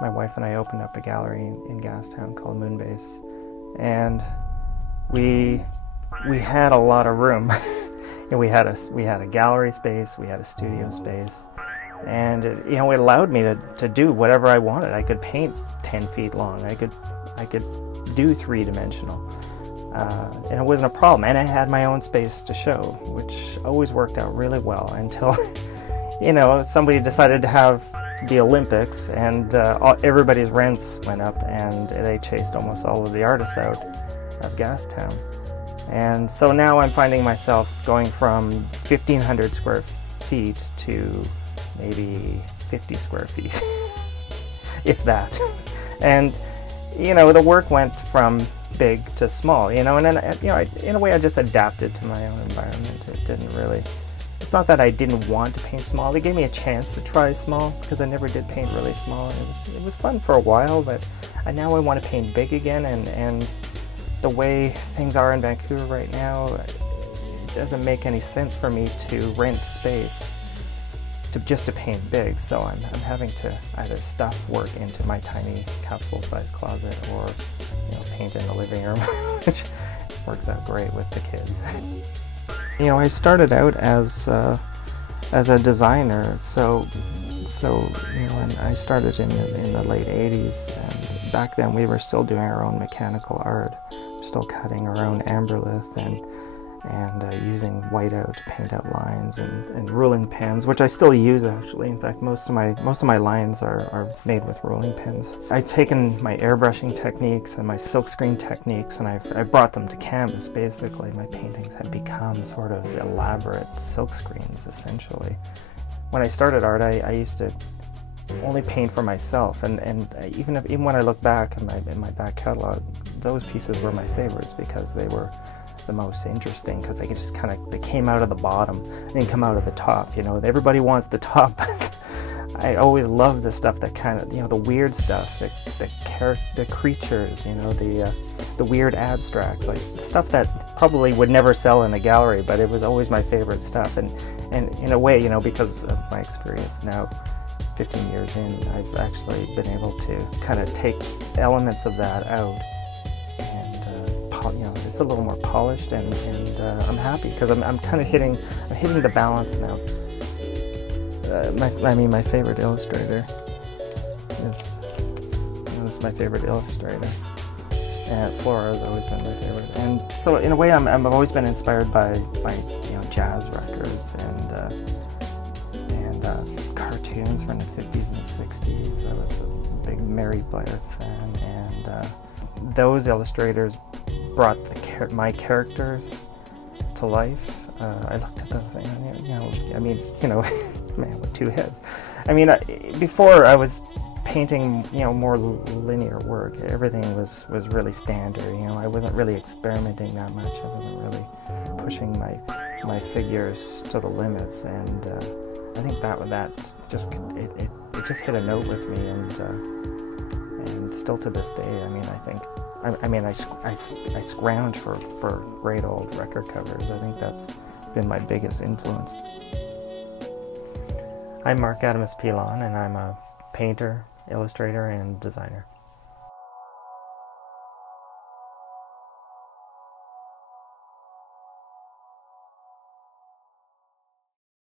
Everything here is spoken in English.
my wife and I opened up a gallery in Gastown called Moonbase, and we had a lot of room. And we had a gallery space, we had a studio space, and it allowed me to do whatever I wanted. I could paint 10 feet long. I could do three-dimensional, and it wasn't a problem. And I had my own space to show, which always worked out really well until somebody decided to have the Olympics, and everybody's rents went up, and they chased almost all of the artists out of Gastown. And so now I'm finding myself going from 1,500 square feet to maybe 50 square feet, if that. And the work went from big to small, and then in a way I just adapted to my own environment. It didn't really. It's not that I didn't want to paint small. They gave me a chance to try small because I never did paint really small. It was fun for a while, but now I want to paint big again, and the way things are in Vancouver right now, it doesn't make any sense for me to rent space just to paint big. So I'm having to either stuff work into my tiny capsule-sized closet or paint in the living room, which works out great with the kids. I started out as a designer, so and I started in the late 80s, and back then we were still doing our own mechanical art, still cutting our own amberlith and using whiteout to paint out lines, and ruling pens, which I still use actually. In fact, most of my lines are made with ruling pens. I've taken my airbrushing techniques and my silkscreen techniques, and I've brought them to canvas. Basically, my paintings have become sort of elaborate silkscreens, essentially. When I started art, I used to only paint for myself, and even when I look back in my back catalog, those pieces were my favorites because they were the most interesting, because they came out of the bottom, they didn't come out of the top. Everybody wants the top. I always love the stuff that kind of, the weird stuff, the creatures, the weird abstracts, like stuff that probably would never sell in a gallery, but it was always my favorite stuff. And in a way, because of my experience now, 15 years in, I've actually been able to kind of take elements of that out, and it's a little more polished, and I'm happy because I'm kind of hitting the balance now. My favorite illustrator is my favorite illustrator. And Flora has always been my favorite. And so in a way, I've always been inspired by jazz records and cartoons from the 50s and 60s. I was a big Mary Blair fan, and those illustrators brought my characters to life. I looked at those things, man with two heads. Before I was painting, more linear work. Everything was really standard. I wasn't really experimenting that much. I wasn't really pushing my figures to the limits, and I think that just hit a note with me, and still to this day. I scrounge for great old record covers. I think that's been my biggest influence. I'm Mark Atomos Pilon, and I'm a painter, illustrator, and designer.